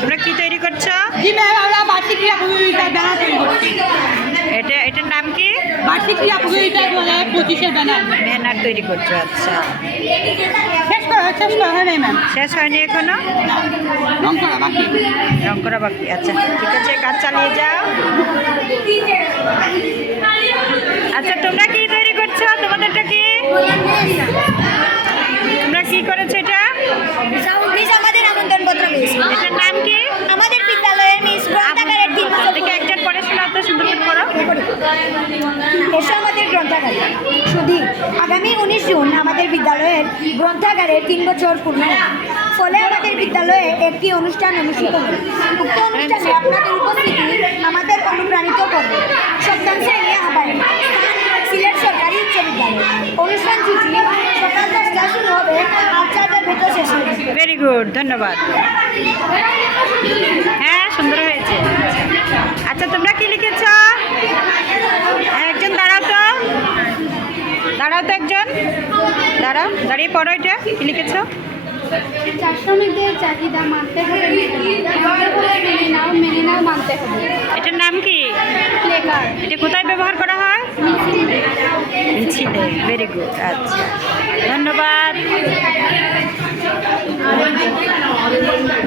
তোমরা কি তৈরি করছো? এটার নাম কি? ব্যানার তৈরি করছো। আচ্ছা, শেষ হয়নি এখনো? রং করা বাকি। আচ্ছা, ঠিক আছে, কাজ চালিয়ে যাও। আচ্ছা, তোমরা কি তৈরি করছো? তোমাদেরটা কি? তোমরা কি করেছো এটা? আমাদের আমন্ত্রণপত্র মিস। এটার নাম কি? আমাদের বিদ্যালয়ের মিস গ্রন্থাগারের 3 বছর থেকে একজন পড়াশোনা তো সুন্দর করে করো। এসো আমাদের গ্রন্থাগারে। শুধু আগামী 19 জুন আমাদের বিদ্যালয়ের গ্রন্থাগারের 3 বছর পূর্ণ হবে। ফলে আমাদের বিদ্যালয়ে একটি অনুষ্ঠান অনুষ্ঠিত হবে। উক্ত অনুষ্ঠানে আপনাদের উপস্থিতি আমাদের অনুপ্রাণিত করবে। সপ্তম শ্রেণী আহ্বায়ক, সিলেট সরকারি উচ্চ বিদ্যালয়। অনুষ্ঠান ছুটি সকাল 10টা শুরু হবে আর 4টার ভেতর শেষ হবে। ভেরি গুড, ধন্যবাদ। হ্যাঁ, সুন্দর হয়েছে। আচ্ছা, তোমরা কি লিখেছ? একজন দাঁড়াও তো, একজন দাঁড়াও, দাঁড়িয়ে পড়ো। এটা কি লিখেছ? চা শ্রমিকদের চাহিদা মানতে হবে, মেনে নাও মানতে হবে। এটার নাম কি? প্লেকার্ড। এটা কোথায় ব্যবহার করা হয়? মিছিলে। Very good. আচ্ছা, ধন্যবাদ।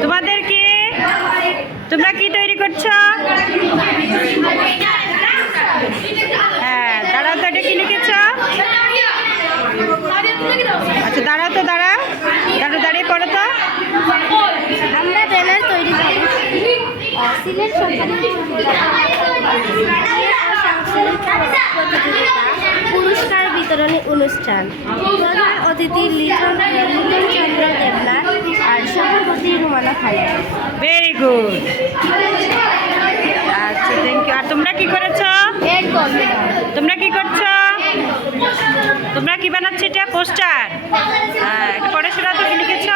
তোমাদের কি? তোমরা কি তৈরি করছো? হ্যাঁ, দাঁড়াও তো, এটা কি লিখেছ? আচ্ছা, দাঁড়াও তো, দাঁড়িয়ে পড়ো তো। আমরা ব্যানার তৈরি করি। সিলেট সরকারি পুরস্কার বিতরণী অনুষ্ঠান। প্রধান অতিথি লিটন চন্দ্র দেবনাথ আর সভাপতি রুমানা খালা। Very good. আচ্ছা, থ্যাংক ইউ। আর তোমরা কি করেছো? তোমরা কি করছো? তোমরা কি বানাচ্ছ? এটা পোস্টার। হ্যাঁ, এটা পড়াশোনা তো কি লিখেছ?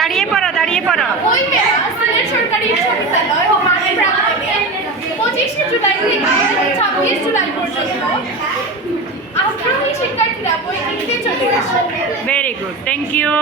দাঁড়িয়ে পড়ো। 25 জুলাই থেকে 26 জুলাই পর্যন্ত আগ্রহী শিক্ষার্থীরা বই কিনতে চলে আসে। Very good, thank you.